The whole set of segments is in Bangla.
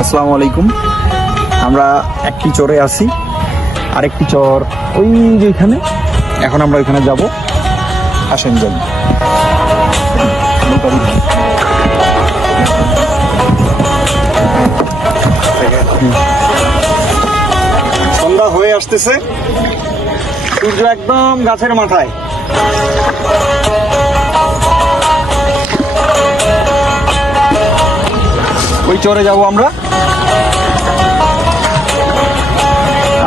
আসসালামু আলাইকুম। আমরা একটি চরে আছি, আরেকটি চর ওই যে এখানে। এখন আমরা ওইখানে যাব, আসেন যাই। সন্ধ্যা হয়ে আসতেছে, সূর্য একদম গাছের মাথায়। ওই চরে যাব আমরা।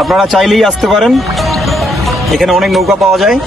আপনারা চাইলেই আসতে পারেন, এখানে অনেক নৌকা পাওয়া যায়।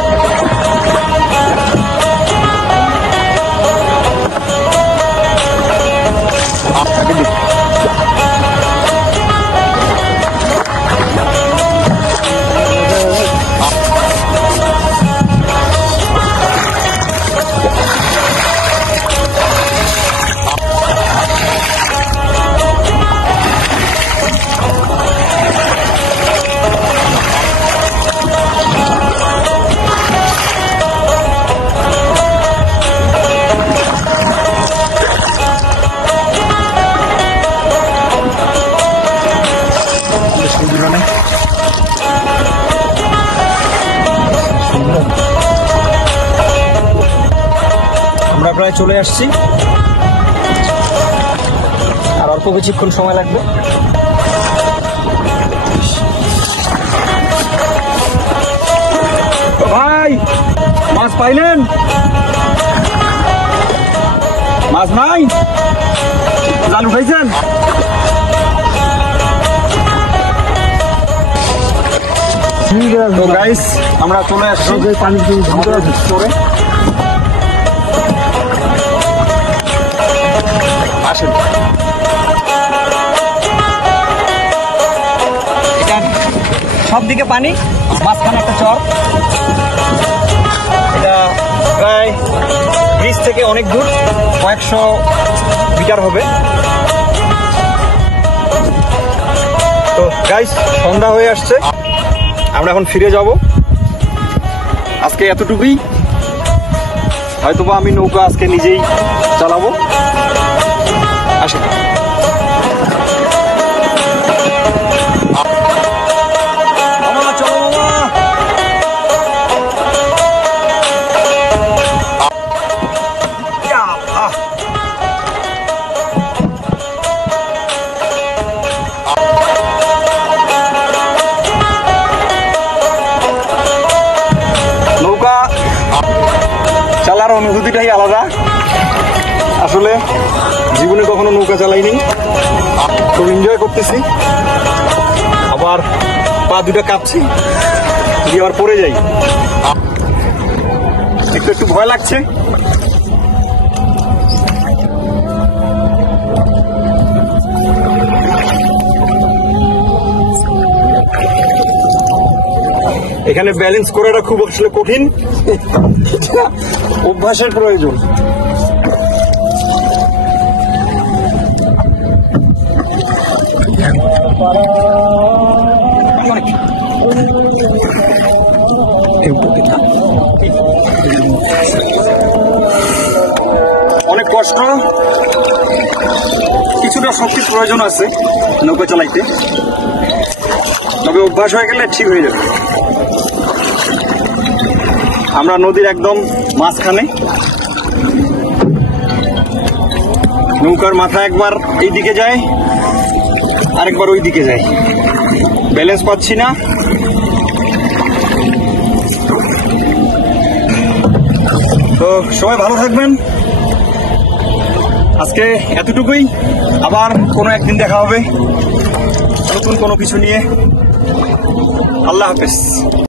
আমরা প্রায় চলে আসছি, আর অল্প কিছুক্ষণ সময় লাগবে। ভাই, মাছ পাইলেন? মাছ নাই? জাল উঠাইছেন? তো গাইস, আমরা চলে আসছি পানি করে। আসেন, সব দিকে পানি, মাঝখানে একটা চর। এটা প্রায় ব্রিজ থেকে অনেক দূর, কয়েকশো মিটার হবে। তো গাইস, সন্ধ্যা হয়ে আসছে, আমরা এখন ফিরে যাব। আজকে এতটুকুই, হয়তোবা আমি নৌকা আজকে নিজেই চালাবো। আসেন। নৌকা চালার অনুভূতিটাই আলাদা। আসলে জীবনে কখনো নৌকা চালাইনি, খুব এনজয় করতেছি। আবার পা দুটা কাঁপছি, যদি আবার পড়ে যাই একটু একটু ভয় লাগছে। এখানে ব্যালেন্স করাটা খুব আসলে কঠিন, অভ্যাসের প্রয়োজন। অনেক কষ্ট, কিছুটা শক্তির প্রয়োজন আছে নৌকা চালাইতে, তবে অভ্যাস হয়ে গেলে ঠিক হয়ে যাবে। আমরা নদীর একদম মাঝখানে, নৌকার মাথা একবার এই দিকে যায়, আরেকবার ওই দিকে যায়, ব্যালেন্স পাচ্ছি না। তো সবাই ভালো থাকবেন, আজকে এতটুকুই। আবার কোনো একদিন দেখা হবে নতুন কোনো কিছু নিয়ে। আল্লাহ হাফেজ।